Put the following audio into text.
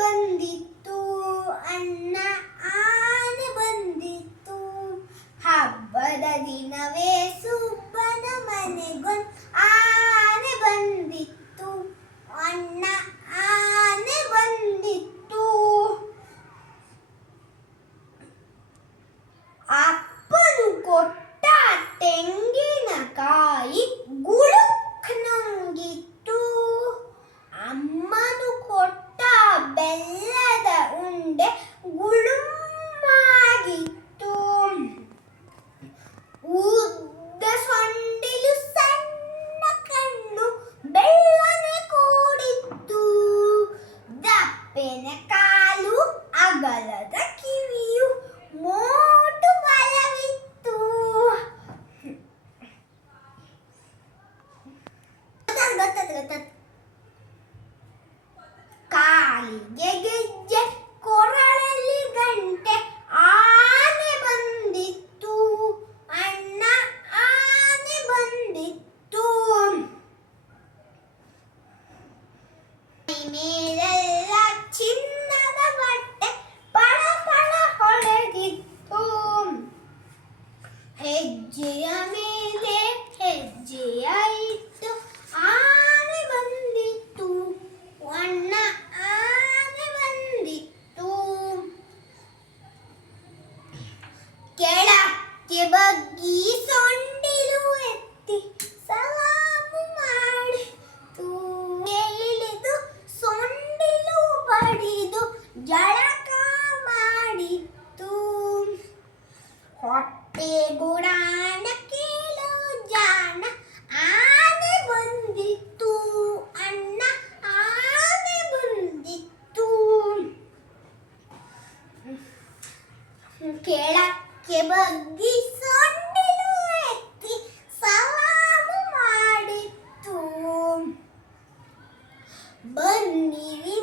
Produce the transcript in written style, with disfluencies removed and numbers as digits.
ಬಂದಿತ್ತು, ಅಣ್ಣ ಆನೆ ಬಂದಿತ್ತು. ಹಬ್ಬದ ದಿನವೇ ಸುಬ್ಬನ ಮನೆಗೊಂದು ಆನೆ ಬಂದಿತ್ತು, ಅಣ್ಣ ಆನೆ ಬಂದಿತ್ತು. ಅಪ್ಪನು ಕೊಟ್ಟ ತೆಂಗಿನಕಾಯಿ ಗುಳುಕ್ ನುಂಗಿತ್ತು, ಅಮ್ಮನು ಕೊಟ್ಟ ಬೆಲ್ಲದ ಉಂಡೆ ಗುಳುಮ್ಮಾಗಿತ್ತು. ಉದ್ದ ಸೊಂಡಿಲು ಸಣ್ಣ ಕಣ್ಣು ಬೆಳ್ಳನೆ ಕೂಡಿತ್ತು, ದಪ್ಪೆನ ಕಾಲು ಅಗಲದ ಕಿವಿಯು ಮೋಟು ಬಲವಿತ್ತು. ಕಾಲಿಗೆ ಗೆಜ್ಜೆ, ಕೊರಳಲ್ಲಿ ಗಂಟೆ, ಆನೆ ಬಂದಿತ್ತು, ಅಣ್ಣ ಆನೆ ಬಂದಿತ್ತು. ಮೇಲೆಲ್ಲ ಚಿನ್ನದ ಬಟ್ಟೆ ಪಳ ಪಳ ಹೊಳೆದಿತ್ತು, ಹೆಜ್ಜೆಯ ಮೇಲೆ ಹೆಜ್ಜೆಯ ಇಟ್ಟು ಆನೆ ಬಂದಿತ್ತು, ಅಣ್ಣ ಆನೆ ಬಂದಿತ್ತು. ಕೆಳಕ್ಕೆ ಬಗ್ಗಿ ಸೊಂಡಿಲು ಎತ್ತಿ ಸಲಾಮು ಮಾಡಿತು, ಇಳಿದು ಸೊಂಡಿಲು ಬಡಿದು ಜಳಕ ಮಾಡಿತ್ತು. ಹೊಟ್ಟೆ ಗುಡಾಣ ಕೀಳು ಜಾಣ, ಆನೆ ಬಂದಿತ್ತು, ಅಣ್ಣ ಆನೆ ಬಂದಿತ್ತು. ಕೆಳಕ್ಕೆ ಬಗ್ಗಿ ಸೊಂಡಿಲು ಎತ್ತಿ ಸಲಾಮು ಮಾಡಿತ್ತು, ಬನ್ನಿರಿ